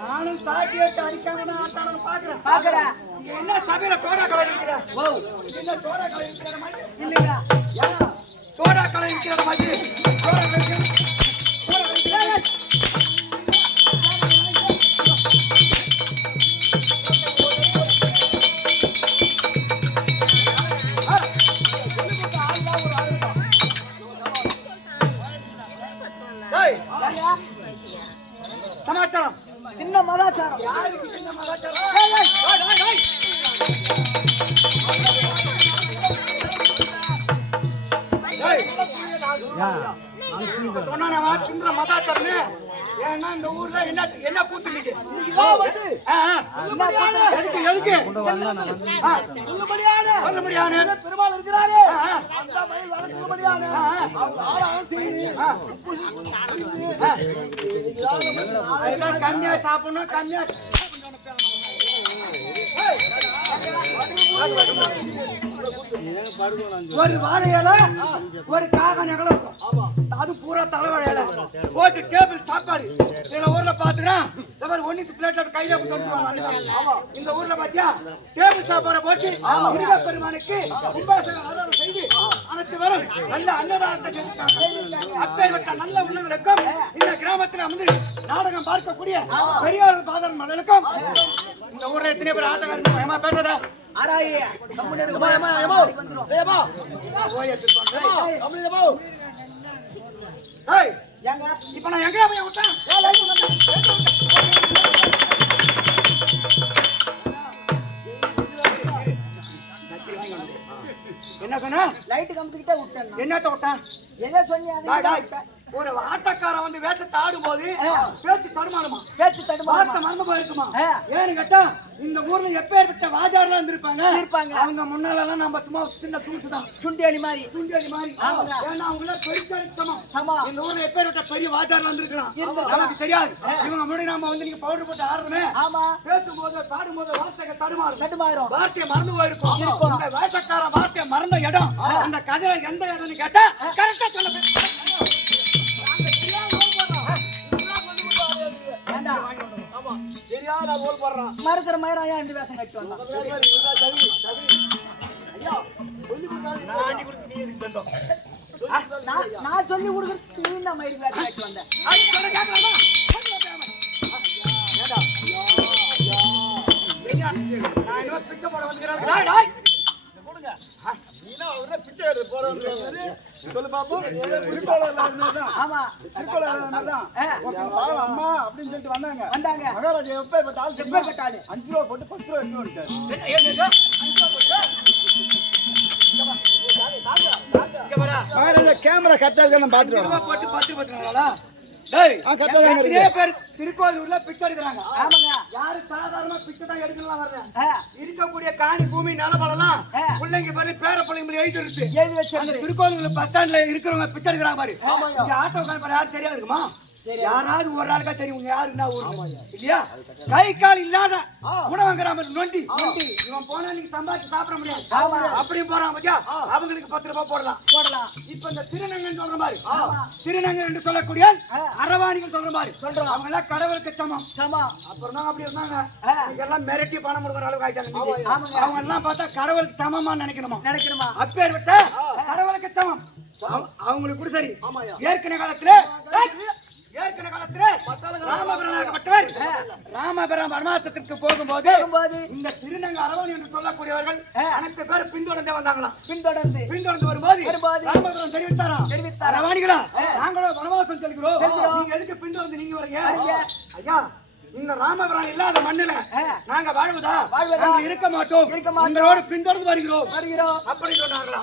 நானும் சாக்கியத்தை அடிக்காம பாக்குறேன். என்ன சபையில சோடா கலை இருக்கிற என்ன சோடா கலை இருக்கிற மாதிரி இல்லையா? சோடா கலை இருக்கிற மாதிரி சமாச்சாரம் சின்ன மதாச்சாரம். யாருக்கு சின்ன மதாச்சாரம்? சொன்னா சின்ன மதாச்சாரம். ஏன்னா இந்த ஊர்ல என்ன கூத்து பெருமாள் இருக்கிறாரு. கம்மியா சாப்பிடணும். கம்மியா ஒரு வாழையில ஒரு காக நகலம் இருக்கும். அது பூரா தலைவழையில போட்டு டேபிள் சாப்பாடு. சில ஊர்ல பாத்துனா ஒன்னு பிளேட்ல கையில இந்த ஊர்ல பாத்தியா டேபிள் சாப்பாடு போட்டு பெருமானுக்கு செய்து அனைத்து வரும் நல்ல அன்னதானத்தை அப்பேற்பட்ட நல்ல உள்ளங்களுக்கும் இந்த கிராமத்தில் அமர்ந்து நாடகம் பார்க்கக்கூடிய பெரியார் பாதர் மன்னனுக்கும் இந்த ஊர்ல எத்தனை பேர் ஆட்டக்காரங்க ஏமா பேசுறதா இப்ப நான் எங்க போய் விட்டேன்? என்ன சொன்ன? லைட் கம்பிக்கிட்டே விட்டேன். என்னத்த விட்டேன்? எதை சொன்னீங்க? ஒரு ஆட்டக்காரன் வந்து வேஷத்தை ஆடும் போது பேச்சு தடுமாறுமா, பேச்சு தடுமாறுமா, மறந்து போயிருக்குமா? ஏன்னு கேட்டா இந்த ஊர்ல எப்பேற்பட்ட வாஜாரெல்லாம் இருந்திருப்பாங்க. அவங்க முன்னாலெல்லாம் நம்ம சும்மா சின்ன தூசுதான், சுண்டியலி மாதிரி. ஏன்னா அவங்கள பெருசமா இந்த ஊர்ல எப்பேற்பட்ட பெரிய வாஜாரெல்லாம் இருந்திருக்கலாம் நமக்கு தெரியாது. இவங்க முன்னாடி நாம வந்து நீங்க பவுடர் போட்டு ஆடுறோமே, பேசும்போது பாடும்போது வார்த்தைக்கு தடுமாறும், வார்த்தையை மறந்து போயிருக்கும். இந்த வேஷக்காரன் வார்த்தையை மறந்த இடம் அந்த கதையில எந்த இடம்னு கேட்டா கரெக்டா சொல்ல மறுக்கிற மாதிரி இந்த வேஷம் கட்டி வந்தான். நான் சொல்லி கொடுக்குறதுக்கு நீ இந்த மாதிரி வேஷம் கட்டி வந்தேன். பிச்சை போட வந்துக்கிறேன். கேமரா கட்டாது திருக்கோயிலூர்ல பிச்சை எடுக்கிறாங்க. யாரு சாதாரண பிச்சை தான் எடுக்கலாம் வர்றேன். இருக்கக்கூடிய காணி பூமி நிலபலம் பிள்ளைங்க பாரு பேர பிள்ளைங்க எழுதி வச்சு திருக்கோயிலூர்ல பஸ் ஸ்டாண்ட்ல இருக்கிறவங்க பிச்சை எடுக்கிறாங்க பாரு. ஆட்டோ கார யாரும் தெரியாது இருக்குமா? யாராவது ஒரு நாளுக்கா தெரியும் யாருன்னா இல்லையா? கை கால் இல்லாத உணவங்கிற நொண்டி இவன் போனா நீங்க சம்பாதிச்சு சாப்பிட முடியாது. அப்படியும் போறான் பத்தியா, அவங்களுக்கு 10 ரூபாய் போடலாம். இப்ப இந்த திருநங்கன் சொல்ற மாதிரி, திருநங்கன் என்று சொல்லக்கூடிய அரவாணிகள் சொல்ற மாதிரி அவங்க எல்லாம் கடவுளுக்கு சமம். அப்புறம் தான் அப்படி இருந்தாங்க. எல்லாம் மிரட்டி பணம் கொடுக்குற அளவுக்கு ஆயிட்டாங்க. அவங்க எல்லாம் பார்த்தா கடவுளுக்கு சமமா நினைக்கணுமா? அப்பேற்பட்ட கடவுளுக்கு சமம் அவங்களுக்கு கூட சரி. ஏற்கனவே காலத்துல ராமபிரானாகப்பட்டவர் ராமபிரான் வனவாசத்திற்கு போகும்போது இந்த திருநங்கை அரவணை என்று சொல்லக்கூடியவர்கள் அனைத்து பேர் பின்தொடர்ந்தே வந்தாங்களாம். பின்தொடர்ந்து வரும்போது ராமபிரான் தெரிவித்தாராம், அரவாணிகளா நாங்களும் வனவாசம் செல்கிறோம், நீங்க எதுக்கு பின்தொடர்ந்து நீங்க வரீங்க? ஐயா, இந்த ராமபிரான் இல்லாத மண்ணில நாங்க வாழ்வதா இருக்க மாட்டோம், உங்களோடு பின்தொடர்ந்து வருகிறோம் அப்படி சொன்னாங்களா?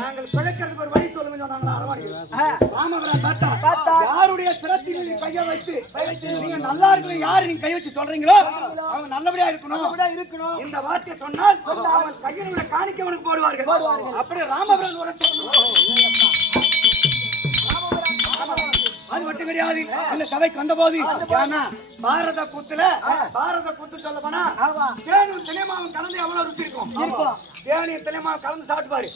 நாங்கள் பிழைக்கிறதுக்கு ஒரு வழி சொல்லுங்க சொன்னாங்களா அரவாணிகள். ராமபிரான் பார்த்தா யாருடைய சிரத்தின் கையை வைத்து நீங்க நல்லா இருக்கணும், யாரு நீங்க கை வச்சு சொல்றீங்களோ அவங்க நல்லபடியா இருக்கணும். இந்த வார்த்தையை சொன்னால் அவன் கையில் காணிக்கவனுக்கு போடுவார்கள். அப்படியே ராமபிரான் ஒரு அது மட்டும் கிடையாது. இந்த சபைக்கு வந்த போது பாரத கூத்து சொல்ல போனா தேனியும் தினைமாவும் கலந்து எவ்வளவு ருசி இருக்கும். தேனியும் தினைமாவும் கலந்து சாப்பிட்டு பாரு,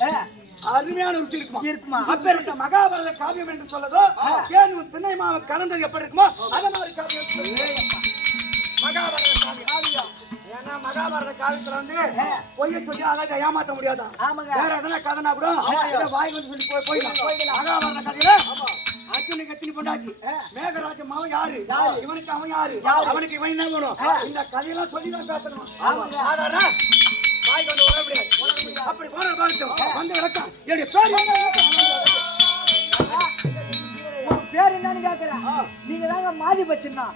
அருமையான ருசி இருக்குமா? அப்பேற்பட்ட மகாபாரத காவியம் என்று சொல்லதோ தேனியும் தினைமாவும் கலந்தது எப்படி இருக்குமோ அதே மாதிரி காவியம் மகாபாரத காவியம். ஏன்னா மகாபாரத காவியத்துல வந்து பொய்ய சொல்லி அழகா ஏமாத்த முடியாதான். வேற எதனா கதைனா கூட வாய் வந்து சொல்லி போயிடலாம். மகாபாரத கதையில அர்ஜுனுக்கு எத்தனை பொண்டாட்டி, மேகராஜ மாவன் யாரு, இவனுக்கு அவன் யாரு, அவனுக்கு இவன் என்ன வேணும், இந்த கதையெல்லாம் சொல்லிதான் பேசணும். வாய் கொண்டு வர முடியாது. அப்படி போன பார்த்து வந்து இறக்கம் என்னுடைய பேர் என்னன்னு கேக்குறேன். நீங்க தாங்க மாதி பச்சிருந்தா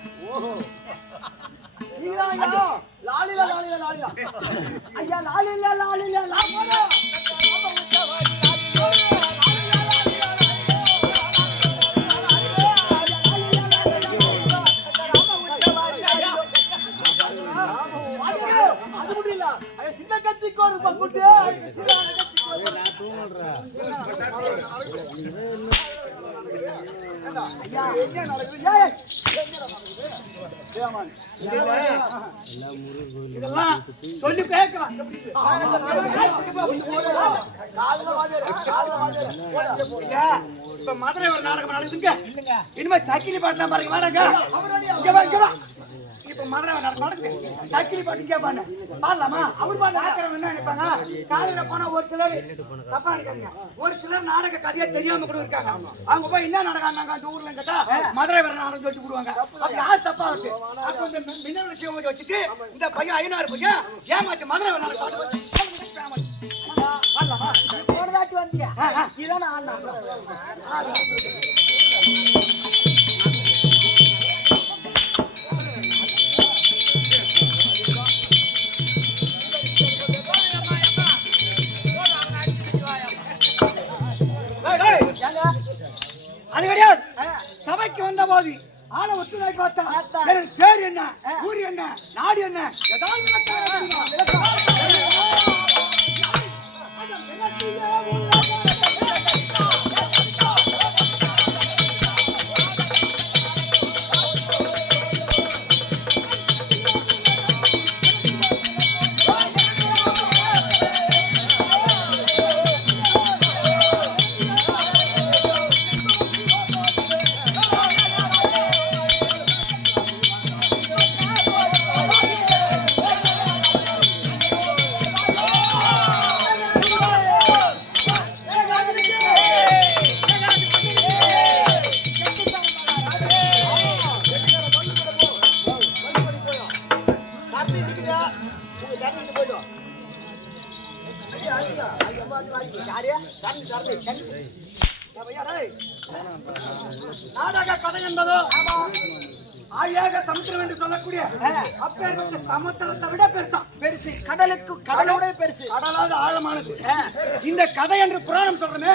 லாலிலா ஐயா லாலிலா இதெல்லாம் சொல்லி கேட்கலாம். இப்ப மதுரை ஒரு நாடகம் நடக்குதுங்க. இனிமே சக்கிலி பாட்டுலாம் பாருங்க. வாடங்க இப்ப மதுரை நடக்குது. சக்கிலி பாட்டு கேட்பாங்க, பாடலாமா? அவர் பாட்டு ஆக்கிறவங்க என்ன நினைப்பாங்க, காலையில போனா ஒரு சிலர் தப்பா நினைக்காங்க, ஒரு சிலர் நாடக கதையா தெரியாம கூட இருக்காங்க. அவங்க போய் என்ன நாடகம் அந்த ஊர்ல கேட்டா மதுரை வர நாடகம் சொல்லி கொடுவாங்க. அப்ப யார் தப்பா இருக்கு? அப்ப இந்த மின்னல் விஷயம் வச்சுட்டு இந்த பையன் 500 பையன் ஏமாற்றி மதுரை வர நாடகம் பாடலாமா? போனதாச்சு வந்தியா? இதான் ஆனா போது ஆளை ஒத்துழை பார்த்தா எனக்கு பேர் என்ன, ஊர் என்ன, நாடு என்ன, ஏதாவது நாடக கதை என்பதோ ஆயாக சமுத்திரம் என்று சொல்லக்கூடிய அப்பேற்பட்ட சமுத்திரத்தை விட பெருசு. கடலோட பெருசு, கடலாவது ஆழமானது. இந்த கதை என்று புராணம் சொல்றமே,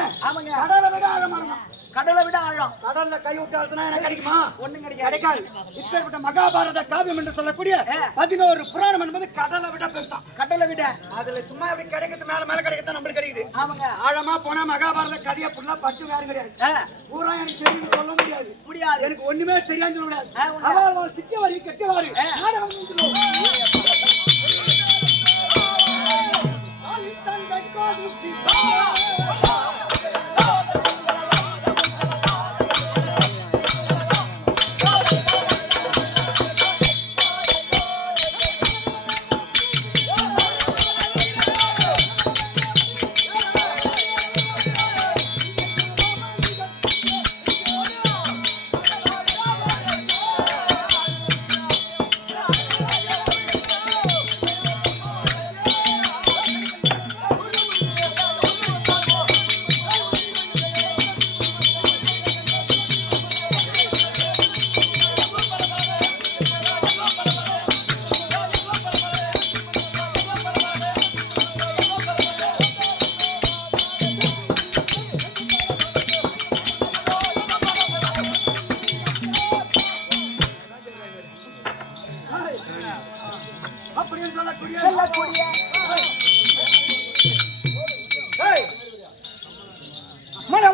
கடலை விட ஆழமானது. கடலை விட ஆழம். கடல்ல கை விட்டாச்சுன்னா எனக்கு கிடைக்குமா? ஒண்ணும் கிடைக்காது. இப்பேற்பட்ட மகாபாரத காவியம் என்று சொல்லக்கூடிய 11 புராணம் என்பது கடலை விட பெருசா. கடலை விட அதுல சும்மா எப்படி கிடைக்கிறது, மேல மேல கிடைக்கிறது நம்மளுக்கு கிடைக்குது. ஆழமா போனா மகாபாரத கதையை ஃபுல்லா பச்சு யாரும் கிடையாது. பூரா எனக்கு தெரியும் சொல்ல முடியாது. எனக்கு ஒண்ணுமே தெரியாது சொல்ல முடியாது. சிக்கவாரி கெட்டவாரி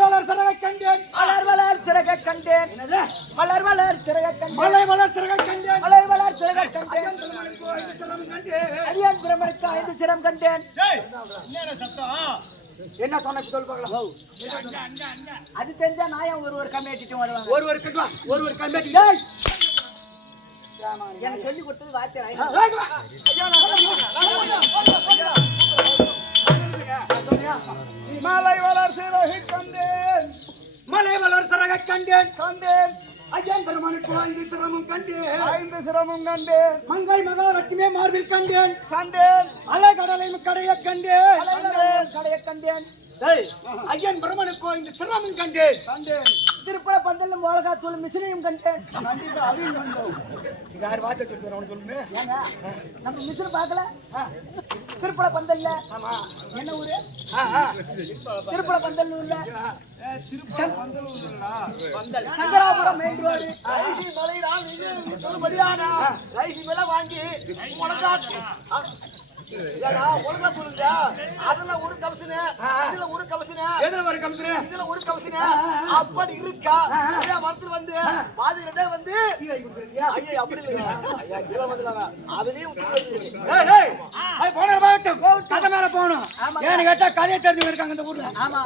மலர் சிறக கண்டேன், மலர் சிறக கண்டேன், மலர் சிறக கண்டேன், மலர் சிறக கண்டேன், அரியன் பிரமனுக்கு 5 சிரம் கண்டேன். என்ன சொன்ன சொல் பார்க்கலாம். அது தெரிஞ்சா நான் ஒரு கம்மியாட்டிட்டு வருவாங்க. ஒரு கம்மியாட்டி எனக்கு சொல்லி கொடுத்தது வார்த்தை. மலை வளர் சிறகை கண்டேன், மலை வளர் சிறகை கண்டேன், கண்டேன் ஐயன் பெருமானுக்கு 5 சிரமும் கண்டேன், 5 சிரமும் கண்டேன், மங்கை மகாலட்சுமி மார்பில் கண்டேன், கண்டேன் அலை கடலையும் கடைய கண்டேன், கடைய கண்டேன் ஐயன் பெருமானுக்கு 5 சிரமும் கண்டேன், கண்டேன் திருப்பல பந்தலும் மோளகா தூள் மிஷினையும் கண்டேன். கண்டிப்பா அதையும் கண்டோம். இது யார் வார்த்தை சொல்றாங்க அவனு சொல்லுங்க. ஏங்க நம்ம மிஷின் பார்க்கல? திருப்பல பந்தல்ல. ஆமா. என்ன ஊரு? திருப்பல பந்தல் ஊர்ல. திருப்பல பந்தல் ஊர்லடா. பந்தல். Sankarapuram main road. ரைசி மலைராம் நீங்க சொல்லுபடியானா. ரைசி மேல வாங்கி உலகாட்டு. ஏடா ஒழுங்கா சொல்லுங்க. அதுல ஒரு கமிஷன், இதுல ஒரு கமிஷன், எதுல ஒரு கமிஷன், இதுல ஒரு கமிஷன். அப்படி இருக்கா? ஐயா மரத்துல வந்து பாதி ரெண்டே வந்து ஐயா அப்படி இல்ல. ஐயா கீழ வந்துடா. அதுலயே ஏய் டேய் ஐ போன பாட்டம் கதை மேல போணும். ஏன்னு கேட்டா கதையை தெரிஞ்சவங்க இருக்காங்க இந்த ஊர்ல. ஆமா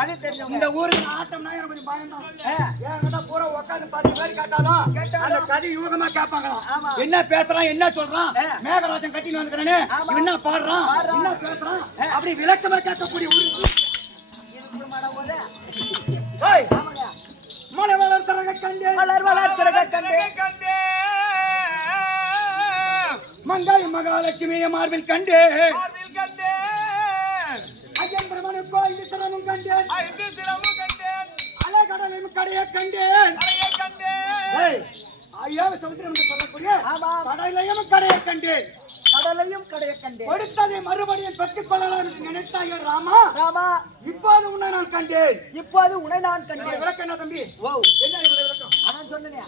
கதை தெரிஞ்சவங்க. இந்த ஊருக்கு ஆட்டம் நாயர் கொஞ்சம் பயம் தான். ஏன் கேட்டா பூரா உட்கார்ந்து 10 பேர் கேட்டாலும் அந்த கதை யூகமா கேட்பாங்களாம். என்ன பேசுறான், என்ன சொல்றான், மேகராஜன் கட்டின்னு வந்துக்கறனே, என்ன பாடுறான், என்ன பேசுறான், அப்படி விளக்கமா கேட்கக்கூடிய ஊரு. இதுக்குள்ள மாட போதே. ஏய் ஆமாங்க. மலை வளர் சிறக கண்டேன், மலர் சிறக கண்டேன், மங்கை மகாலட்சுமியை மார்பில் கண்டேன், ஐயன் பிரமனுக்கு 5 சிரமும் கண்டேன், 5 சிரமும் கண்டேன் அலைகடலையும் கடைய கண்டேன், ஏய் ஐயா சமுத்திரம் என்று சொல்லக்கூடிய கடலையும் கடைய கண்டேன், கடலையும் கடைய கண்டேன். கொடுத்ததை மறுபடியும் பெற்றுக் கொள்ளலாம் என்று நினைத்தாய ராமா. ராமா இப்போது உன்னை நான் கண்டேன், இப்போது உன்னை நான் கண்டேன். விளக்கம் என்ன தம்பி? ஓ என்ன விளக்கம்? நான் சொன்னேனே.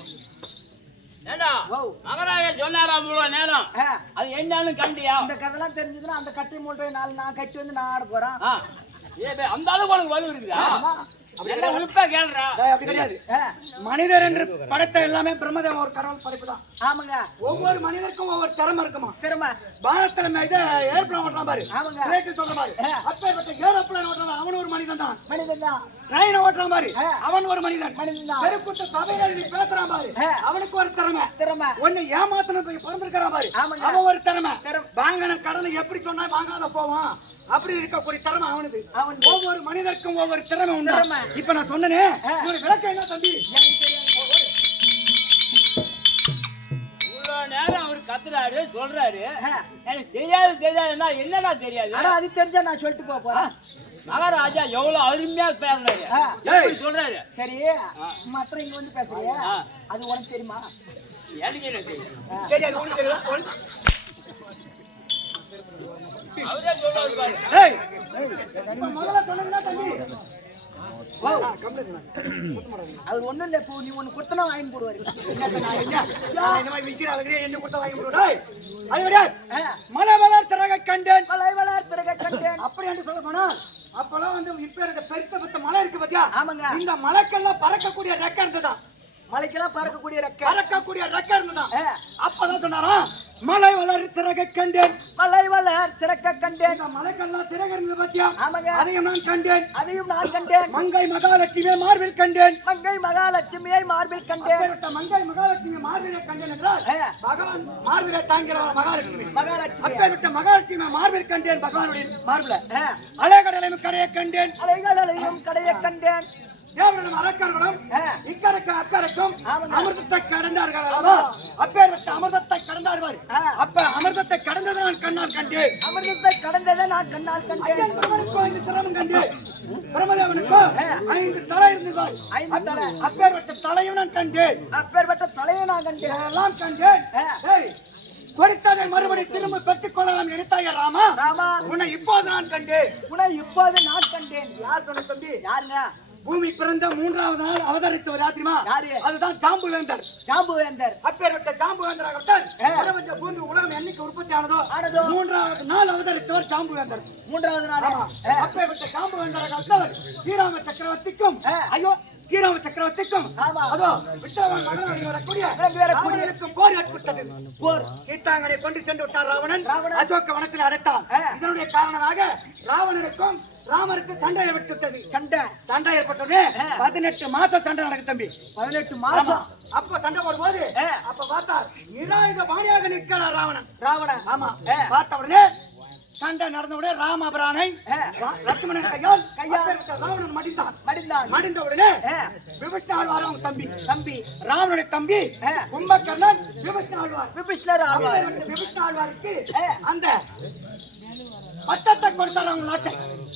ஏண்டா ஓ. மகராஜன் சொன்னாரா இவ்வளவு நேரம் ஆ, அது என்னன்னு கண்டியா இந்த கதைலாம் தெரிஞ்சதுன்னா அந்த கட்டை மூட்டை நான் கட்டி வந்து நான் ஆட போறேன். ஆ. அந்த அளவுக்கு உனக்கு வலு இருக்குதா ஆமா. என்ன உழுப்பா கேளுடா டேய், அப்படி கிடையாது. ஆ, மனிதர் என்று படைத்த எல்லாமே பிரம்மதேவன் ஒரு கடவுள் படைப்பு தான். ஆமாங்க. ஒவ்வொரு மனிதருக்கும் ஒவ்வொரு திறமை இருக்குமா. திறமை. வானத்துல ஏர்பிளேன் ஓட்டுறான் பாரு, ஆமாங்க. பிளேட் சொல்ற பாரு, அப்பேற்பட்ட ஏரோப்ளேன் ஓட்டுறான் அவன் ஒரு மனிதன் தான். மனிதன் தான். ட்ரெயின் ஓட்டுறான் பாரு, அவன் ஒரு மனிதன். மனிதன் தான். பெருக்குட்ட சபையில நீ பேசுறான் பாரு, அவனுக்கு ஒரு திறமை. திறமை. ஒன்னு ஏமாத்தணும் போய் பிறந்திருக்கிறான் பாரு, ஆமாங்க. அவன் ஒரு திறமை. திறமை. வாங்கின கடனை எப்படி சொன்னா வாங்காத போவான், அப்படி இருக்கக்கூடிய திறமை அவனுக்கு. ஒவ்வொரு மனிதருக்கும் ஒவ்வொரு திறமை உண்டு. திறமை. இப்ப நான் சொன்னேனே, இவனுக்கு விளக்கம் என்ன தம்பி? இவ்வளவு நேரம் அவர் கத்துறாரு சொல்றாரு எனக்கு தெரியாதுன்னா என்னடா தெரியாது ஆனா அது தெரிஞ்சா நான் சொல்லிட்டு போக போறேன். மகாராஜா எவ்வளவு அருமையா பேசுறாரு எப்படி சொல்றாரு சரி, மாத்திரம் இங்க வந்து பேசுறியா? அது உனக்கு தெரியுமா? எனக்கு என்ன தெரியும் தெரியாது, உனக்கு தெரியுதா? அவரே சொல்றாரு பாரு ஏய், இப்ப முதல்ல சொன்னதுன்னா தம்பி. அது ஒண்ணும் இல்ல. இப்போ நீ ஒண்ணு கொடுத்தனா வாங்கி போடுவாரு. நான் இந்த மாதிரி விக்கிற அழகே என்ன கொடுத்தா வாங்கி போடு. டேய், அது கிடையாது. மலை வளர் சிறகை கண்டேன், மலை வளர் சிறகை கண்டேன். அப்படி என்று சொல்ல போனா அப்பெல்லாம் இப்ப இருக்க பெருத்த பெத்த மலை இருக்கு பாத்தியா? ஆமாங்க. இந்த மலைக்கெல்லாம் பறக்கக்கூடிய ரெக்கை இருந்துதான். மலைக்கெல்லாம் பறக்கக்கூடிய ரெக்கை. பறக்கக்கூடிய ரெக்கை இருந்துதான். அப்பதான் சொன்னாரா, மலை வளர் சிறகை கண்டேன். மலை வளர் சிறகை கண்டேன். இந்த மலைக்கெல்லாம் சிறகு இருந்தது பாத்தியா? ஆமாங்க. அதையும் நான் கண்டேன். அதையும் நான் கண்டேன். மங்கை மகாலட்சுமியை மார்பில் கண்டேன். மங்கை மகாலட்சுமியை மார்பில் கண்டேன். அப்பேற்பட்ட மங்கை மகாலட்சுமி மார்பிலை கண்டேன் என்றால் பகவான் மார்பிலை தாங்கிறவள் மகாலட்சுமி. மகாலட்சுமி. அப்பேற்பட்ட மகாலட்சுமி மார்பில் கண்டேன். பகவானுடைய மார்பில அலைகடலையும் கரையை கண்டேன். அலைகடலையும் கடையை கண்டேன். தேவர்களும் அரக்கர்களும் இக்கரைக்கும் அக்கரைக்கும் அமிர்தத்தை கடந்தார்கள் அல்லவா? அப்பேற்பட்ட அமிர்தத்தை கடந்தார்கள். அப்ப அமிர்தத்தை கடந்ததை நான் கண்ணால் கண்டேன். அமிர்தத்தை கடந்ததை நான் கண்ணால் கண்டேன். பிரம்மனுக்கும் 5 சிரமம் கண்டேன். பிரம்மதேவனுக்கும் 5 தலை இருந்தது. 5 தலை. அப்பேற்பட்ட தலையும் நான் கண்டேன். அப்பேற்பட்ட தலையை நான் கண்டேன். எல்லாம் கண்டேன். ஏய், கொடுத்ததை மறுபடி திரும்ப பெற்றுக் கொள்ளலாம் எடுத்தாய ராமா. ராமா, உன்னை இப்போது நான் கண்டேன். உன்னை இப்போது நான் கண்டேன். யார் சொன்ன தம்பி? யாருங்க? பூமி பிறந்த 3வது நாள் அவதரித்தவர் யாத்திரிமா? யாரு? அதுதான் ஜாம்புவேந்தர். ஜாம்புவேந்தர். அப்பேற்பட்ட ஜாம்புவேந்தராகட்டும் பிரபஞ்ச பூமி உலகம் என்னைக்கு உற்பத்தி ஆனதோ 3வது நாள் அவதரித்தவர் ஜாம்புவேந்தர். 3வது நாள். அப்பேற்பட்ட ஜாம்புவேந்தராகட்டும் ஸ்ரீராம சக்கரவர்த்திக்கும் ஐயோ ஸ்ரீராம சக்கரவர்த்திக்கும் அதோ விட்டவன் மகன் வரக்கூடிய ராவணனுக்கும் போர் ஏற்பட்டது. போர் சீதாங்கனை கொண்டு சென்று விட்டார் ராவணன். அசோக வனத்தில் அடைத்தான். இதனுடைய காரணமாக ராவணனுக்கும் ராமருக்கும் சண்டை ஏற்பட்டுவிட்டது. சண்டை ஏற்பட்டது. 18 மாசம் சண்டை நடக்கு தம்பி. 18 மாசம். அப்ப சண்டை போடும்போது அப்ப பார்த்தார் நிராயுத பாணியாக நிற்கிறார் ராவணன். ஆமா, பார்த்த உடனே சண்டை நடந்த உடனே ராமபிரானை லட்சுமணன் கையால் ராவணன் மடிந்த உடனே விபீஷ்ண ஆழ்வார் அவங்க தம்பி ராவனுடைய தம்பி கும்பகர்ணன் விபீஷ்ண ஆழ்வாருக்கு அந்த பட்டத்தை கொடுத்தார். அவங்க நாட்டை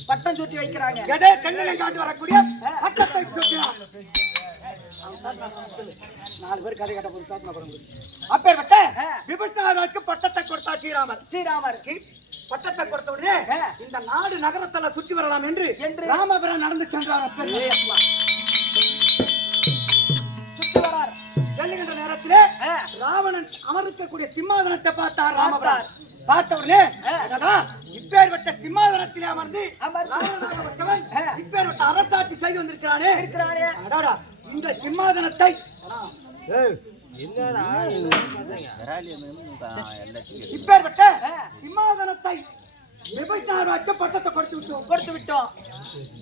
பட்டம் சுத்தி வைக்கிறாங்க. எதே தென்னிலை காட்டு வரக்கூடிய பட்டத்தை சுத்தினார். 4 பேர் கதை கட்ட போது அப்பேற்பட்ட விபீஷ்ண ஆழ்வாருக்கு பட்டத்தை கொடுத்தார் ஸ்ரீராமர். பட்டத்தை கொடுத்த உடனே இந்த நாடு நகரத்துல சுற்றி வரலாம் என்று ராமபிரான் நடந்து சென்றார். சுற்றி வரார். செல்லுகின்ற நேரத்திலே ராவணன் அமர்ந்திருக்கக்கூடிய சிம்மாசனத்தை பார்த்தார் ராமபிரான். பார்த்த உடனே இப்பேற்பட்ட சிம்மாசனத்திலே அமர்ந்து இப்பேற்பட்ட அரசாட்சி செய்து வந்திருக்கிறானே இந்த சிம்மாசனத்தை இப்பேற்பட்ட சிம்மாசனத்தை விபீஷ்ணாருக்கு பட்டத்தை கொடுத்து விட்டோம்.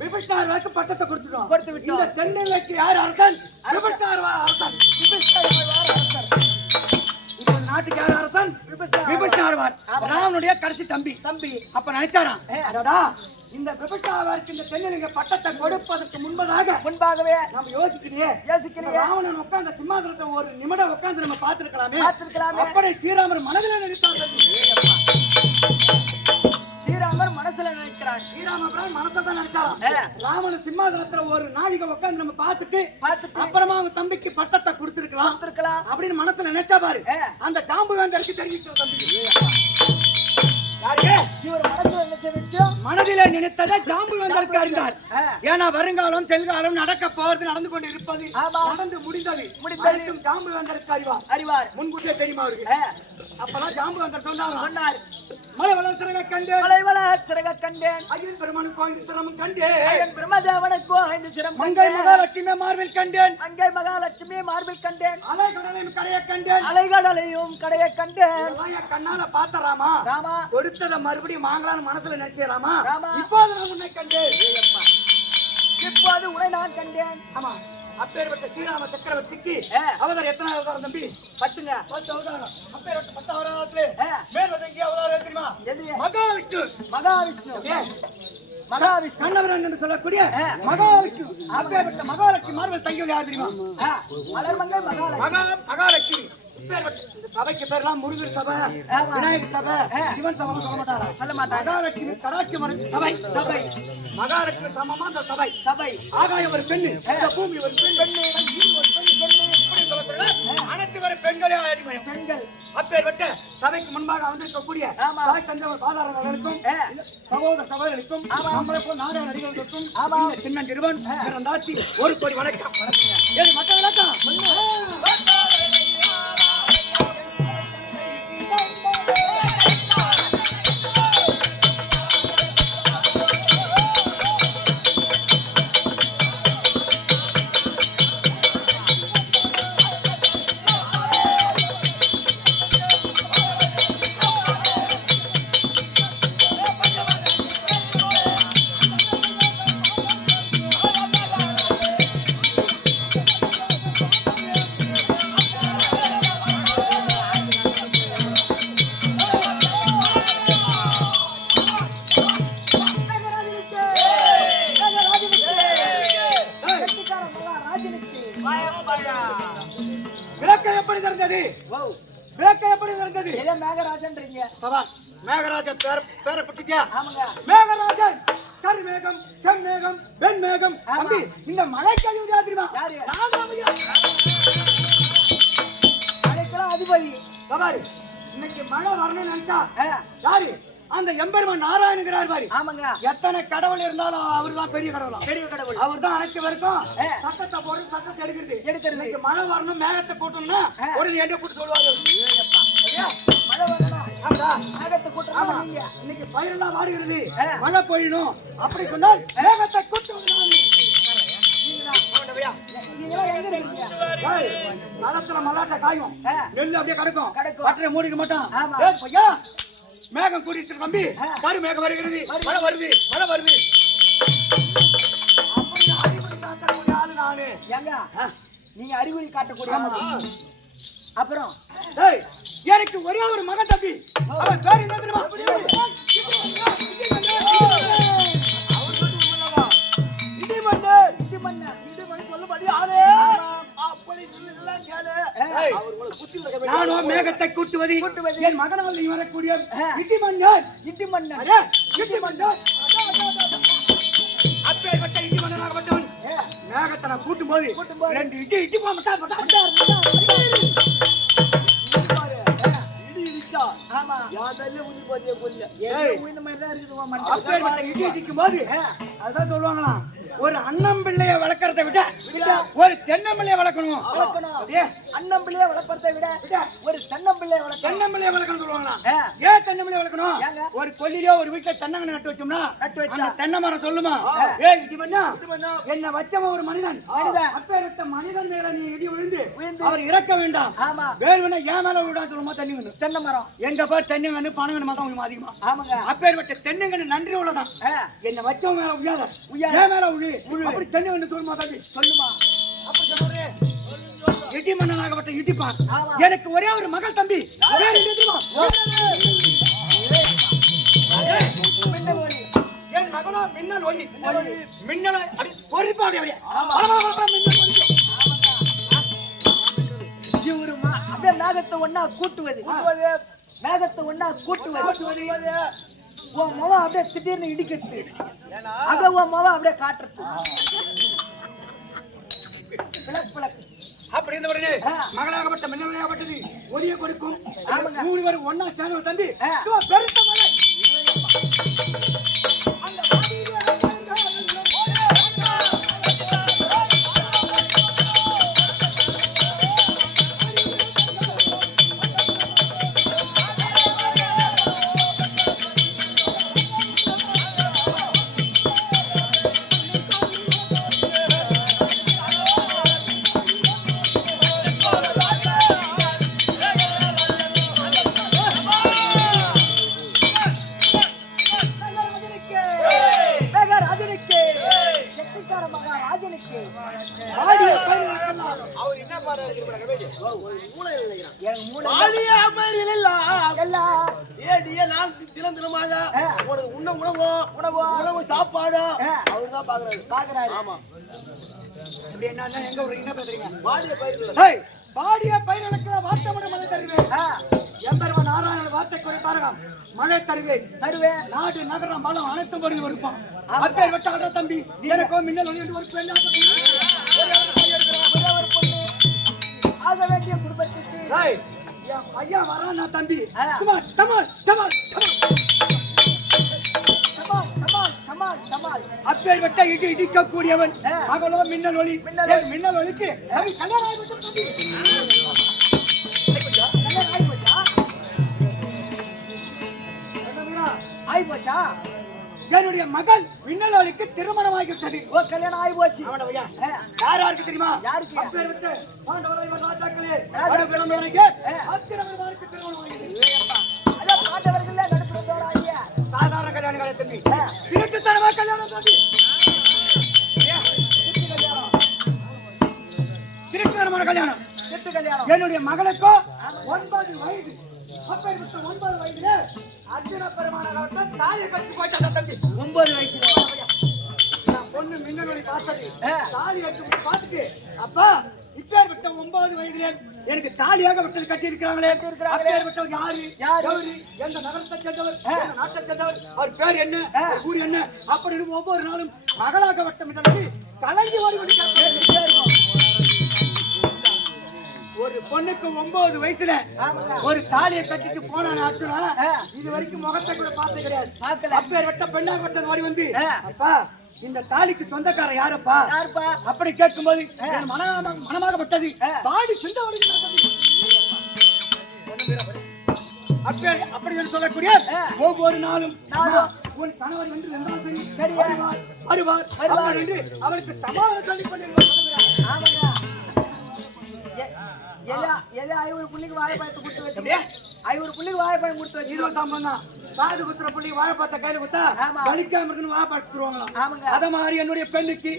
விபீஷ்ணாருக்கு பட்டத்தை கொடுத்து விட்டோம். இந்த தென்னிலைக்கு யார் அரசன்? விபீஷ்ணார். இந்த நாட்டுக்கு யார் அரசன்? விபீஷ்ணார். ராவனுடைய கடைசி தம்பி. அப்ப நினைச்சாராம், இந்த விபீஷ்ணாருக்கு இந்த தென்னிலைக்கு பட்டத்தை கொடுப்பதற்கு முன்பாகவே நம்ம யோசிக்கிறேன் ராவணன் உட்கார்ந்த சிம்மாசனத்தை ஒரு நிமிடம் உட்கார்ந்து நம்ம பார்த்திருக்கலாமே. அப்படி ஸ்ரீராமர் மனதில் நினைத்தார். ஸ்ரீராமர் மனசுல நினைக்கிறார். ஸ்ரீராமபிரான் மனசதான் நினைச்சாராம். ராவண சிம்மாசனத்துல ஒரு நாளிகை உட்கார்ந்து நம்ம பார்த்துட்டு அப்புறமா அவங்க தம்பிக்கு பட்டத்தை கொடுத்திருக்கலாம் அப்படின்னு மனசுல நினைச்சா பாரு. அந்த ஜாம்புவேந்தருக்கு தெரிவிச்சோம் தம்பி. யாருக்கு? இவர் மனசுல நினைச்ச விஷயம் மனதிலே நினைத்ததை ஜாம்பு வந்தற்கு அறிந்தார். ஏன்னா வருங்காலம் செல்காலம் நடக்க போவது நடந்து கொண்டு இருப்பது நடந்து முடிந்தது முடிந்ததும் ஜாம்பு வந்தற்கு அறிவார் முன்கூட்டியே தெரியுமா அவருக்கு. அப்பதான் ஜாம்பு வந்தர் சொன்னார் மலை வள சிறக கண்டேன் ஐயன் பெருமானுக்கு கோயில் சிரமம் கண்டேன் ஐயன் பிரம்மதேவனுக்கு ஐந்து சிரம் மங்கை மகாலட்சுமி மார்பில் கண்டேன் மங்கை மகாலட்சுமி மார்பில் கண்டேன் அலைகடலையும் கரையை கண்டேன் அலைகடலையும் கடையை கண்டேன் கண்ணால பார்த்த ராமா ராமா கொடுத்தத மறுபடியும் வாங்கலான்னு மனசுல நினைச்சே ராமா ராமா இப்போது நான் உன்னை கண்டேன் இப்போது உன்னை நான் கண்டேன். ஆமா அப்பேற்பட்ட ஸ்ரீராம சக்கரவர்த்திக்கு அவதாரம் எத்தனை அவதாரம் தம்பி? 10 அவதாரம். அப்பேற்பட்ட 10 அவதாரத்திலே மேல் வதங்கிய அவதாரம் தெரியுமா? மகாவிஷ்ணு. மகாவிஷ்ணு கண்ணவரன் என்று சொல்லக்கூடிய மகாவிஷ்ணு. அப்பேற்பட்ட மகாலட்சுமி மார்பில் தங்கியவர் யார் தெரியுமா? மலர்மங்கை மகாலட்சுமி. இந்த சபைக்கு பேர்லாம் முருகர் சபை, விநாயகர் சபை, சிவன் சபை சொல்ல மாட்டாங்க. மகாலட்சுமி கடாட்சி சபை. மகாலட்சுமி சமமா அந்த சபை. ஆகாயம் ஒரு பெண்ணு, பூமி ஒரு பெண்ணு, அனைத்து வரை பெண்களே அடிமையம். பெண்கள் அப்பேற்பட்ட சபைக்கு முன்பாக வந்திருக்கக்கூடிய தாய் தந்தையர் சாதாரணர்களுக்கும் சகோதர சகோதரர்களுக்கும் நம்மளை போல் நாடக நடிகர்களுக்கும் சின்ன நிறுவன் பிறந்தாச்சி 1 கோடி வணக்கம். மக்கள் வணக்கம். விளக்கம் எப்படி திறந்தது? மேகராஜன்றீங்க. மேகராஜன் பேரை பிடிச்சிட்டியா? மேகராஜன் கருமேகம் செம்மேகம் வெண்மேகம். தம்பி இந்த மலைக்கு அதிபதி யார் தெரியுமா? மலைக்கெல்லாம் அதிபதி. பாரு இன்னைக்கு மழை வரணும்னு நினைச்சா யாரு? அந்த எம்பெருமான் நாராயணங்கிறார் பாரு. ஆமாங்க. எத்தனை கடவுள் இருந்தாலும் அவர்தான் பெரிய கடவுள். அவர்தான் அனைத்து வரைக்கும் சட்டத்தை போட்டு சட்டத்தை எடுக்கிறது. இன்னைக்கு மழை வரணும் மேகத்தை போட்டோம்னா ஒரு எண்ணெய் போட்டு சொல்லுவாரு. மழை வரணும் மேகத்தை கூட்டணும். இன்னைக்கு பயிரெல்லாம் வாடுகிறது, மழை பொழியணும் அப்படி சொன்னால் மேகத்தை கூட்டு மலத்துல மல்லாட்ட காயும், நெல்லு அப்படியே கிடக்கும், பட்டறை மூடிக்க மாட்டான். மேகம் கூட்டிட்டு தம்பி கரு மேகம் வருகிறது, மழை வருது. நீங்க அறிகுறி காட்டக்கூடிய அப்புறம் எனக்கு ஒரே ஒரு மகன் தம்பி. அவன் பேர் என்ன தெரியுமா? நானும் மேகத்தை கூட்டுவது என் மகனால் வரக்கூடிய இடிமன்னன். அப்பேற்பட்ட இடிமன்னனாகப்பட்டவன் மேகத்தை நான் கூட்டும் போது 2 இடி அதான் சொல்லுவாங்களாம், ஒரு அண்ணன் பிள்ளைய வளர்க்கறதை விட ஒரு தென்னம்பிள்ளைய வளர்க்கணும். அண்ணன் பிள்ளைய வளர்ப்பதை விட ஒரு தென்னம்பிள்ளைய வளர்க்கணும் சொல்லுவாங்களா? ஏன் தென்னம்பிள்ளைய வளர்க்கணும்? ஒரு கொல்லிலோ ஒரு வீட்டுல தென்னங்கன்னு நட்டு வச்சோம்னா அந்த தென்னை மரம் சொல்லுமா, என்ன வச்சவன் ஒரு மனிதன். அப்பேற்பட்ட மனிதன் மேல நீ இடி விழுந்து அவர் இறக்க வேண்டாம். வேறுவன ஏன் மேல விடா சொல்லுமா? தென்னங்கன்னு தென்னை மரம் எங்க பாரு தென்னங்கன்னு பனங்கன்னு மரம் கொஞ்சம் அதிகமா. அப்பேற்பட்ட தென்னங்கன்னு நன்றி உள்ளதான். என்ன வச்சவன் மேல உய்யாத ஏன் மேல அப்படி தென்னை வந்து தோல்மா தம்பி சொல்லுமா? அப்படி சொல்றே இடி மன்னனாகப்பட்ட இடிப்பான். எனக்கு ஒரே ஒரு மகள் தம்பி. என் மகளோ மின்னல் ஒளி. மின்னலை பொறிப்பாடு அப்படியே மேகத்தை ஒன்னா கூட்டுவது. உன் முகம் அப்படியே திடீர்னு இடிக்கிறது, அத உன் முகம் அப்படியே காட்டுறது. அப்படி இருந்த உடனே மகளாகப்பட்ட மின்னலாகப்பட்டது ஒளியை கொடுக்கும். 3 பேரும் ஒன்னா சேர்ந்து தம்பி பெருத்த மழை பாடிய பயிர்களுக்கெல்லாம் அவர் என்ன பாடுறாரு என் மூளை பாடிய பயிரெல்லாம் எல்லாம் ஏடிய நான் தினம் தினமாக உனக்கு உணவு சாப்பாடு அவர் தான் பாக்குறாரு பாக்குறாரு. ஆமா இப்படி என்ன எங்க ஒரு என்ன பேசுறீங்க? பாடிய பயிர்கள் ஹேய், பாடிய பயிர்களுக்கெல்லாம் வார்த்தை மழை தருவேன். எம்பெருமான் நாராயணன் வார்த்தை குறைப்பாருங்க, மழை தருவேன். தருவேன். நாடு நகரம் மலம் அனைத்தும் படி இருப்பான். அப்பேர் வட்ட ஆடுற தம்பி எனக்கும் மின்னல் ஒளி என்று ஒரு பெண் ஆக வேண்டிய குடும்பத்துக்கு டேய் என் பையன் வரானா தம்பி? சும்மா டமால் டமால் டமால். சமால் சமால் சமால் சமால். அப்பேர் வட்ட இடி இடிக்கக்கூடியவன் மகளோ மின்னல் ஒளி. மின்னல் ஒளிக்கு தம்பி கல்யாணம் ஆகிவிட்டது தம்பி. கல்யாணம் ஆகி போச்சா? ஆகி போச்சா? என்னுடைய மகள் மின்னல் ஒளிக்கு திருமணம் ஆகிவிட்டது. ஓ, கல்யாணம் ஆகி போச்சு. யாருக்கு தெரியுமா? யாருக்கு? அப்பேர் வட்ட பாண்டவராய் ராஜாக்களே அடு பிறந்தவனுக்கு அத்திரவர்களுக்கு திருமணம் ஆகிவிட்டது. அதான் பாண்டவர்கள் நடத்துறதோடாகிய சாதாரண கல்யாணம் கால தம்பி, திருட்டுத்தனமா கல்யாணம் தம்பி. திருட்டுத்தனமான கல்யாணம். செட்டு கல்யாணம். என்னுடைய மகளுக்கோ 9 வயது. அப்பேற்பட்ட 9 வயதுல அர்ஜுன பெருமான காலத்துல தாலியை கட்டி போயிட்டாங்க தம்பி. 9 வயசுல நான் பொண்ணு மின்னலொளி பார்த்தது தாலி கட்டி பார்த்துட்டு, அப்பா இப்பேற்பட்ட 9 வயதுல எனக்கு தாலியாக விட்டது கட்டி இருக்கிறாங்களே, அப்பேற்பட்டவர் யாரு? எந்த நகரத்தை சேர்ந்தவர், எந்த நாட்டை சேர்ந்தவர், அவர் பேர் என்ன, அவர் ஊர் என்ன, அப்படின்னு ஒவ்வொரு நாளும் மகளாக வட்டம் கலங்கி வருவது. ஒரு பொண்ணுக்கு 9 வயசுல ஒரு தாலியை கட்டிட்டு போனான் அர்ஜுனா, இது வரைக்கும் முகத்தை கூட பார்த்து கிடையாது. அப்பேற்பட்ட பெண்ணாக வட்டது ஓடி வந்து, அப்பா இந்த தாலிக்கு சொந்தக்காரர் யாருப்பா அப்படி கேட்கும்போது மனமாகப்பட்டது தாலி சிந்த அப்படி என்று சொல்லக்கூடிய ஒவ்வொரு நாளும் உன் கணவர் என்று சரி வருவார் என்று அவருக்கு சமாதானம் சொல்லிக் கொண்டிருக்கிறார். ஐவர் புள்ளிக்கு வாழைப்பழத்தை கொடுத்து வச்சு ஐவர் புள்ளிக்கு வாழைப்பழம் கொடுத்து வச்சு சம்பந்தம் காது குத்துற புள்ளி வாழைப்பழத்தை கையில குத்தா வலிக்காம இருக்குன்னு வாழைப்பழத்து தருவாங்க. அத மாதிரி என்னுடைய பெண்ணுக்கு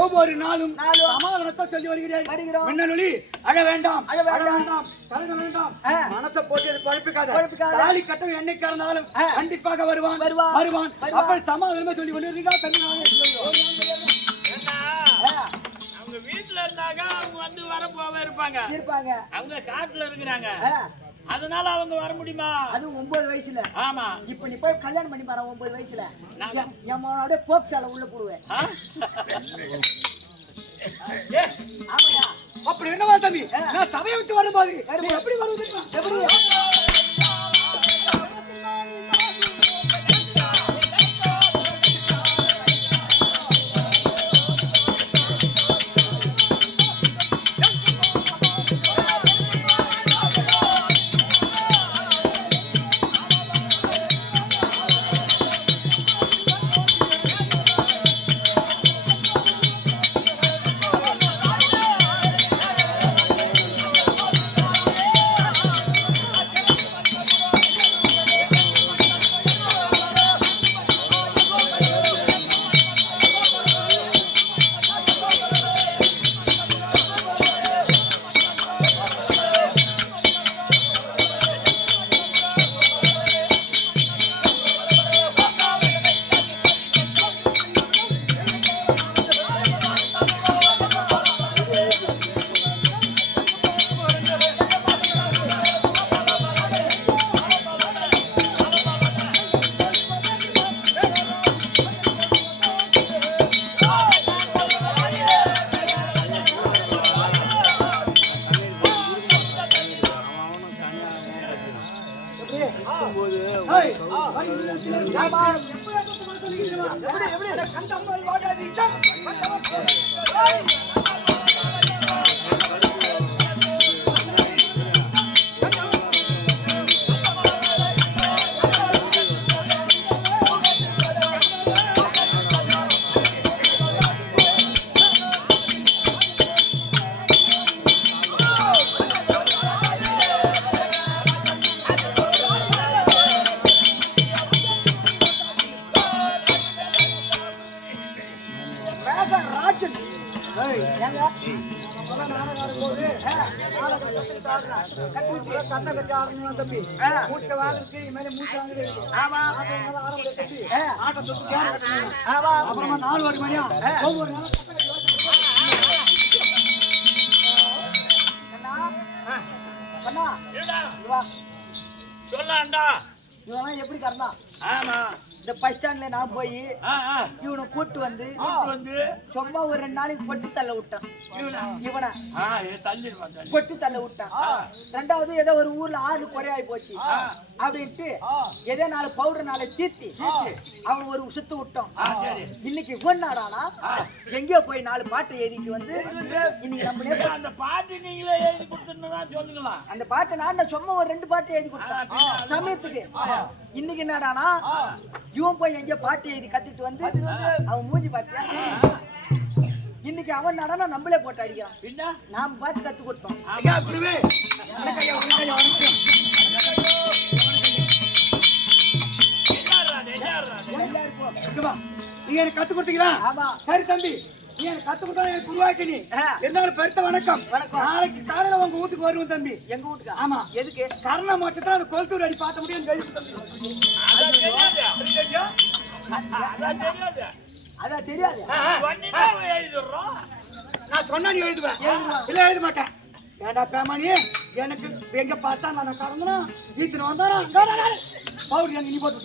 ஒவ்வொரு நாளும் சமாதானத்தை சொல்லி வருகிறேன். மின்னலொளி அழ வேண்டாம், கலங்க வேண்டாம், மனசை போட்டு அது குழப்பிக்காத. தாலி கட்டம் என்னைக்கு இருந்தாலும் கண்டிப்பாக வருவான். அப்படி சமாதானமா சொல்லி கொண்டிருக்கா அவங்க வீட்டுல இருந்தாங்க, அவங்க வந்து வர போக இருப்பாங்க. அவங்க காட்டுல இருக்கிறாங்க, அதனால அவங்க வர முடியுமா? அது 9 வயசுல. ஆமா. இப்ப நீ போய் கல்யாணம் பண்ணி பாரு 9 வயசுல. என் மகனோட போப் சாலை உள்ள போடுவேன். ஆமாடா. அப்படி என்னவா தம்பி, நான் சபையை விட்டு வரும்போது எப்படி வருவது? எப்படி ஏங்க முதல்ல நாடகம் ஆடும்போது நாடகம் கத்துக்கிட்டு ஆடுறேன். கத்துக்கிட்டு சண்டை கட்டி ஆடணும் தம்பி. மூச்சை வாங்குறதுக்கு இனிமேல் மூச்சு வாங்குறது. ஆமா ஆரம்பத்தை கட்டி ஆட்டம் தொட்டு தேர கட்டணும். ஆமா அப்புறமா 4 வாடி மணியா ஒவ்வொரு நாளும் சண்டை கட்டி அண்ணா ஏடா, சொல்லாண்டா. இவன் எப்படி கறந்தான்? ஆமா. இந்த பஸ் ஸ்டாண்ட்ல நான் போய் ஆ, ஆ. இவனை கூட்டு வந்து வந்து சும்மா ஒரு 2 நாளைக்கு பொட்டி தள்ள விட்டான். இவனை ஆ, தள்ளிடுவான், தள்ளி. பொட்டி தள்ள விட்டான். ரெண்டாவது ஏதோ ஒரு ஊர்ல ஆறு குறையாய் போச்சு அப்படின்ட்டு ஏதோ 4 பவுடர் 4 தீர்த்தி அவன் ஒரு சுத்து விட்டோம். இன்னைக்கு இவன் நாடானா எங்கேயோ போய் 4 பாட்டு எழுதிட்டு வந்து இன்னைக்கு நம்மளே அந்த பாட்டு நீங்களே எழுதி கொடுத்துருந்ததான் சொல்லுங்களா? அந்த பாட்டை நான் சும்மா ஒரு 2 பாட்டு எழுதி கொடுத்தேன் சமயத்துக்கு. இன்னைக்கு என்னடானா இவன் போய் எங்கேயோ பாட்டு எழுதி கத்திட்டு வந்து அவன் மூஞ்சி பாத்தியா? இன்னைக்கு அவன் நாடானா நம்மளே போட்டு அடிக்கிறான். பின்ன நாம பார்த்து கத்து கொடுத்தோம். ஐயா குருவே எனக்கு ஐயா உங்களுக்கு வணக்கம். சும்மா நீங்க எனக்கு கத்து கொடுத்தீங்களா? ஆமா. சரி தம்பி, நீ எனக்கு கத்து கொடுத்தா எனக்கு குருவாக்கி நீ இருந்தாலும் பெருத்த வணக்கம். நாளைக்கு காலையில உங்க வீட்டுக்கு வருவோம் தம்பி. எங்க வீட்டுக்கு? ஆமா. எதுக்கு? கர்ண மோட்சத்தை அது கொளுத்தூர் அடி பார்த்த முடியும் கழிச்சு தம்பி. அதான் தெரியாது. அதான் தெரியாது. அதான் தெரியாது. சொன்னீங்கன்னா எழுதிடுறோம். நான் சொன்னா நீ எழுதுவேன். இல்ல எழுத மாட்டேன். ஏண்டா பேமானி எனக்கு எங்க பார்த்தா நான் கறந்தனா வீட்டுல வந்தானா பவுர் எனக்கு நீ போட்டு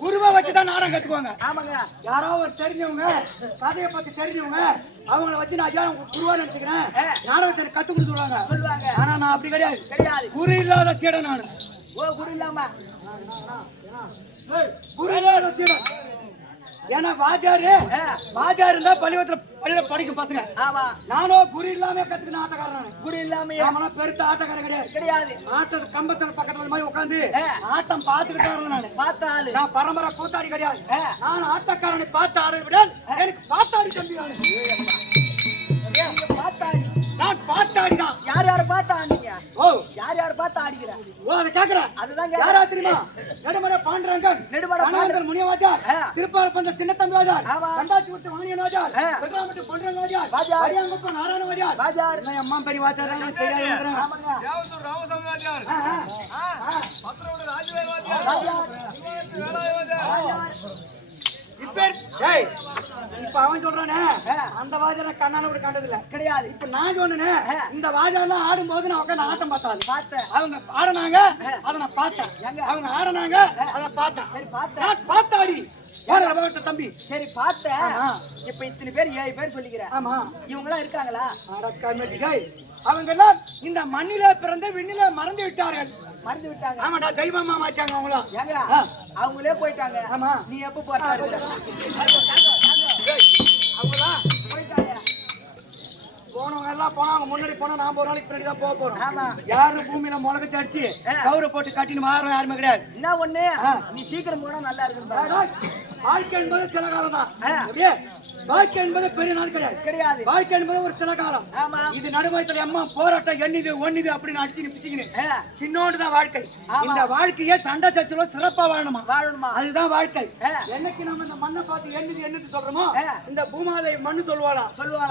குருவை வச்சுதான் நாடகம் கத்துக்குவாங்க. ஆமாங்க. யாரோ ஒரு தெரிஞ்சவங்க கதையை பத்தி தெரிஞ்சவங்க அவங்கள வச்சு நான் ஐயா குருவா நினைச்சுக்கிறேன் நாடகத்தை கத்து கொடுத்துருவாங்க சொல்லுவாங்க. ஆனா நான் அப்படி கிடையாது. கிடையாது. குரு இல்லாத சீடன் நான். ஓ குரு இல்லாம குரு இல்லாத சீடன். ஏன்னா வாத்தியார் இருந்தா பள்ளியில படிக்கும் பசங்க. ஆமா. நானும் குரு இல்லாம கத்துக்கின ஆட்டக்காரன். குரு இல்லாம நாம பெருத்த ஆட்டக்காரன் கிடையாது. கிடையாது. ஆட்டத்து கம்பத்துல பக்கத்துல மாதிரி உட்காந்து ஆட்டம் பார்த்துக்கிட்டு ஆடுறேன் நானு. பார்த்த ஆளு. நான் பரம்பரை கூத்தாடி கிடையாது. நான் ஆட்டக்காரனை பார்த்து ஆட விட எனக்கு பார்த்தாடி தம்பி. பார்த்தாடி. நான் பார்த்தாடிதான். யார் யார பார்த்து ஆடுறீங்க? ஓ யார் பார்த்து ஆடுகிற? ஓ அதை கேக்குறேன். அதுதான் யாரா தெரியுமா? நெடுமலை பாண்டரங்கன், நெடுமலை பாண்டரங்கன் முனியவாஜார், திருப்பால பந்த சின்ன தம்பி வாஜார், ஆமா. கண்டாச்சி விட்டு வாணியன் வாஜார், பெட்ராமட்டு பொன்றன் வாஜார், அரியாங்குப்ப நாராயண வாஜார், வாஜார். நான் அம்மா பெரிய வாஜார் தெரியாது. ஆமாங்க. யாவத்தூர் ராமசாமி வாத்தியார், பத்திரமுடி ராஜவேல் வாத்தியார், வாஜார். வேலாய வாத்தியார். இப்ப அவன் சொல்றானே அந்த வாஜார கண்ணால கூட கண்டதில்ல கிடையாது. இப்ப நான் சொன்னேனே இந்த வாஜாரெல்லாம் ஆடும் போது நான் உட்காந்து ஆட்டம் பார்த்தேன். பார்த்தேன். அவங்க ஆடினாங்க அதை நான் பார்த்தேன். அவங்க ஆடினாங்க அதை பார்த்தேன். சரி பார்த்தேன். நான் பார்த்தாடி தம்பி. சரி பார்த்தேன். இப்ப இத்தனை பேர் 7 பேர் சொல்லிக்கிறேன். ஆமா. இவங்க எல்லாம் இருக்காங்களா? அவங்க எல்லாம் இந்த மண்ணில பிறந்து விண்ணில மறந்து விட்டார்கள். மறந்து விட்டாங்க. ஆமாடா தெய்வமா மாட்டாங்க அவங்கள. ஏங்க அவங்களே போயிட்டாங்க. ஆமா. நீ எப்ப போறாரு? அவங்களாம் போயிட்டாங்க. போனவங்க எல்லாம் போனாங்க. முன்னாடி போனா நான் ஒரு நாளைக்கு பின்னாடி தான் போக போறோம். ஆமா. யாரும் பூமியில முளகச்சு அடிச்சு கவுரை போட்டு கட்டின்னு மாறும் யாருமே கிடையாது. என்ன ஒண்ணு நீ சீக்கிரம் போனா நல்லா இருக்கும். வாழ்க்கை என்பது சில காலம் தான். வாழ்க்கை என்பது பெரிய நாள் கிடையாது. கிடையாது. வாழ்க்கை என்பது ஒரு சில காலம். ஆமா. இது நடுவயத்துல அம்மா போராட்டம் எண்ணிது ஒண்ணுது அப்படின்னு அடிச்சு பிச்சுக்கின்னு சின்னோண்டுதான் வாழ்க்கை. இந்த வாழ்க்கையை சண்டை சச்சரவு சிறப்பா வாழணுமா? வாழணுமா? அதுதான் வாழ்க்கை. என்னைக்கு நம்ம இந்த மண்ணை பார்த்து எண்ணுது சொல்றோமோ இந்த பூமாதை மண்ணு சொல்லுவாளா?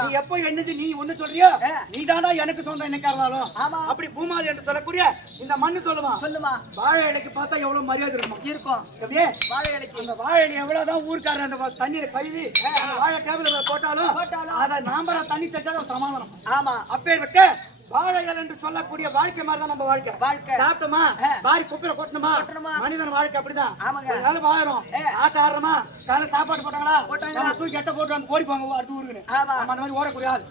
நீ எப்ப எண்ணுது நீ ஒண்ணு சொல்றியோ நீ தாண்டா எனக்கு சொந்தம் என்னைக்கா இருந்தாலும். அப்படி பூமாதை என்று சொல்லக்கூடிய இந்த மண்ணு சொல்லுமா வாழை இலைக்கு பார்த்தா எவ்வளவு மரியாதை இருக்கும். வாழை இலைக்கு அந்த வாழை இலை எவ்வளவுதான் ஊருக்காரர் அந்த தண்ணியை கழுவி வாழை டேபிள் போட்டாலும் அதை நாம தண்ணி தச்சாலும் சமாதானம். ஆமா. அப்பேற்பட்ட வாழைகள் என்று சொல்லக்கூடிய வாழ்க்கை மாதிரிதான் நம்ம வாழ்க்கை. சாப்பிட்டோமா பாரி குப்பில கொட்டணுமா மனிதன் வாழ்க்கை அப்படிதான். அதனால வாழறோம். ஆட்ட ஆடுறோமா காலை சாப்பாடு போட்டாங்களா தூக்கி எட்ட போட்டு ஓடி போங்க அடுத்த ஊருக்கு. அந்த மாதிரி ஓடக்கூடிய ஆள்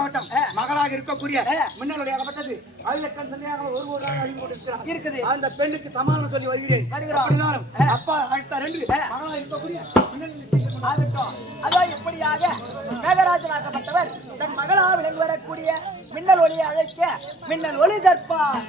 ஓட்டம் மகளாக இருக்கக்கூடிய மின்னலுடைய ஏகப்பட்டது ஒரு இருக்குது. அந்த பெண்ணுக்கு சமாதானம் சொல்லி வருகிறேன். அப்பா அடுத்த 2 மகளாக இருக்கக்கூடிய அதான் எப்படியாக மேகராஜனாக்கப்பட்டவர் தன் மகளா விளங்கி வரக்கூடிய மின்னல் ஒளியை அழைக்க மின்னல் ஒளி தற்பார்.